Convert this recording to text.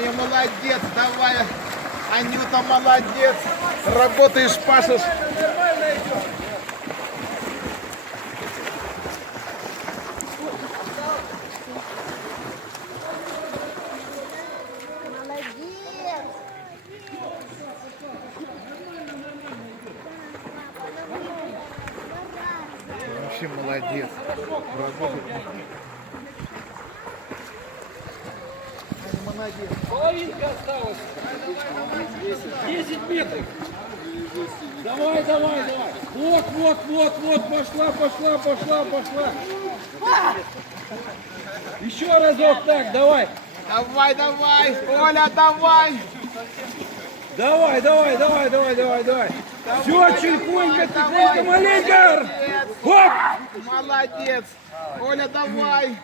Аня, молодец, давай. Анюта, молодец. Работаешь, пашешь. Вообще молодец. Работает. Молодец. Половинка осталась. 10 метров. Давай, давай, давай. Вот, пошла. Еще разок так, давай. Давай, Оля, давай. Давай. Все, тихонько, маленько. Оп! Молодец. Оля, давай.